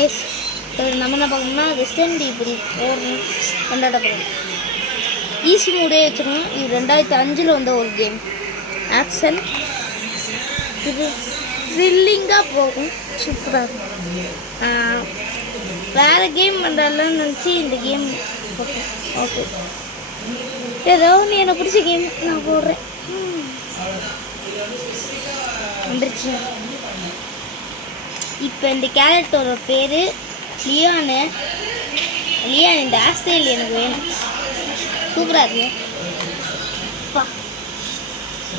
S நம்ம என்ன பார்க்கணும்னா ரெசிடென்ட் இப்படி கொண்டாடப்படும் ஈஸி மூடே வச்சுருக்கோம். இது 2005 வந்த ஒரு கேம். ஆக்ஷன் இது த்ரில்லிங்காக போகும், சூப்பராக இருக்கும். வேறு கேம் பண்ணுறாலும் நினச்சி இந்த கேம் போட்டேன். ஓகே, ஏதோ ஒன்று எனக்கு பிடிச்ச கேம் நான் போடுறேன். வந்துருச்சு. இப்போ இந்த கேரக்டரோட பேர் லியான். இந்த ஆஸ்திரேலியா எனக்கு வேணும். சூப்பராக இருக்கு. அப்பா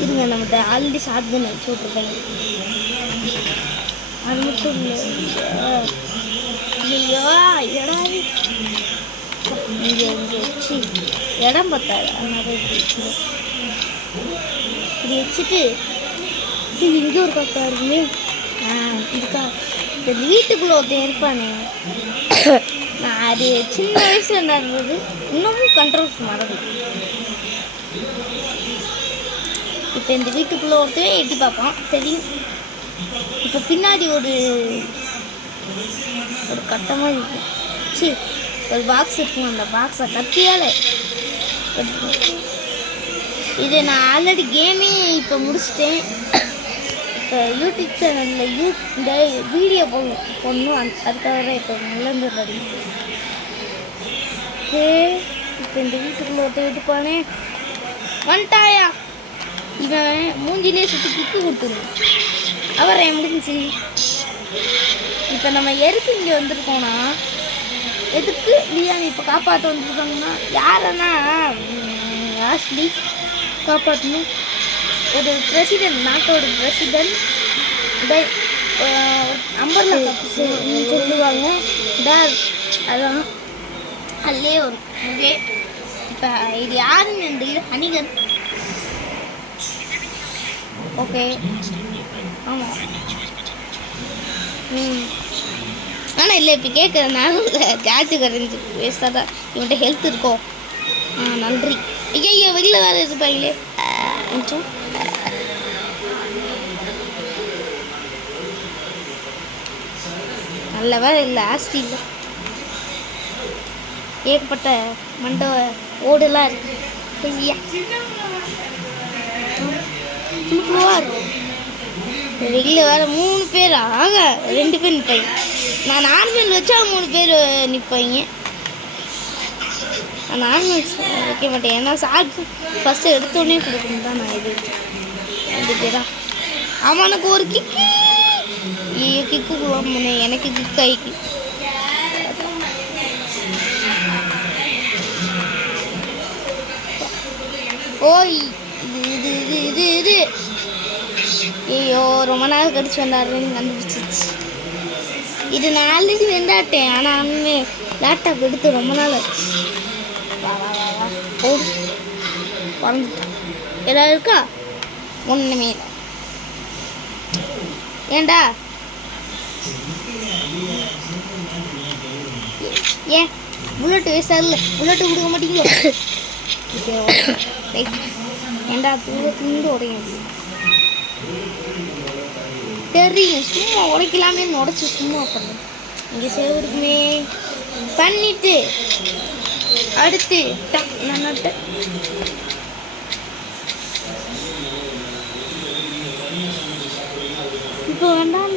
இருங்க, நம்மகிட்ட ஆல்ரெடி சாப்பிட்டு வச்சு விட்ருக்கேன். அது மட்டும் இல்லையோ இடாது இங்கே வச்சு இடம் பார்த்தாரு. அதனால இப்படி வச்சுட்டு இது இங்கே ஒரு பக்கம் இருக்குமே. இருக்கா இந்த வீட்டுக்குள்ளே ஒருத்தன் இருப்பானே. நான் அது சின்ன வயசில் நடந்தது, இன்னமும் கண்ட்ரோல்ஸ் மறந்து. இப்போ இந்த வீட்டுக்குள்ளே ஒருத்தன் எட்டி பார்ப்பான், தெரியும். இப்போ பின்னாடி ஒரு கட்டமாக இருக்கும். சரி, ஒரு பாக்ஸ் இருக்கும். அந்த பாக்ஸை கத்தியால் இது நான் ஆல்ரெடி கேமே இப்போ முடிச்சிட்டேன். இப்போ யூடியூப் சேனலில் இந்த வீடியோ போடணும். அதுக்காக தான் இப்போ நல்லது ரெடி. ஓகே, இப்போ இந்த வீட்டுக்குள்ளே ஒருத்த விட்டுப்பானே வந்துட்டாயா. இவன் மூஞ்சிலே சுற்றி கிக்கு கொடுத்துருங்க. அவரை முடிஞ்சிச்சு. இப்போ நம்ம எதுக்கு இங்கே வந்திருக்கோன்னா, எதுக்கு லியான் இப்போ காப்பாற்ற வந்துருக்காங்கன்னா, யாரன்னா ஆஷ்லி காப்பாற்றணும். ஒரு பிரசிடென்ட், நாட்டோட பிரசிடென்ட் அம்பர்லா கப் சொல்லுவாங்க. அதான் அதுலேயே ஒரு ஓகே. இப்போ இது யாருன்னு இந்த ஹனிகன். ஓகே, ஆமாம். ஆனால் இல்லை, இப்போ கேட்குறதுனால சார்ஜ் கரைஞ்சி வேஸ்ட்டாக தான். இவன்கிட்ட ஹெல்த் இருக்கோ? நன்றி. ஐயா வெளியில் வேறு இருப்பாங்களே. கொஞ்சம் நல்ல வேறு இல்லை, ஆஸ்தி இல்லை. ஏகப்பட்ட மண்டை ஓடுலாம் இருக்கு. ஐயா சூப்பராக இருக்கும். வெளியில் வேறு 3 பேர் ஆக 2 பேர் நிற்பாங்க. நான் நார்மல் வச்சா 3 பேர் நிற்பாங்க. நான் நார்மல் வைக்க மாட்டேன். ஏன்னா சார்ஜ் ஃபஸ்ட்டு எடுத்தோடனே கொடுக்கணும் தான். நான் இது 2 பேரா அவனுக்கு ஒரு கிக்கு கிக்கு போனேன். எனக்கு கிக் ஆகிக்கு. ஓய் இது இது இது இது ஐயோ, ரொம்ப நாள் கடிச்சு வந்தாருன்னு கண்டுபிடிச்சிச்சு. இது நான் ஆல்ரெடி வெண்டாட்டேன். ஆனால் அம்மே லேப்டாப் எடுத்து ரொம்ப நாள் ஆச்சு. ஓ வந்துட்டான். எதாவது இருக்கா? ஒன்றுமே இல்லை. ஏண்டா ஏன் புல்லட் வேஸ்ட் ஆகல? புல்லட்டு கொடுக்க மாட்டீங்களோ? ஏண்டா தூண்டு உடையும் தெரியும். சும்மா உடைக்கலாமே உடச்சி சும்மா பண்ணு. இங்கே சேவருக்குமே பண்ணிட்டு அடுத்து நட்டு இப்போ வேண்டாம்.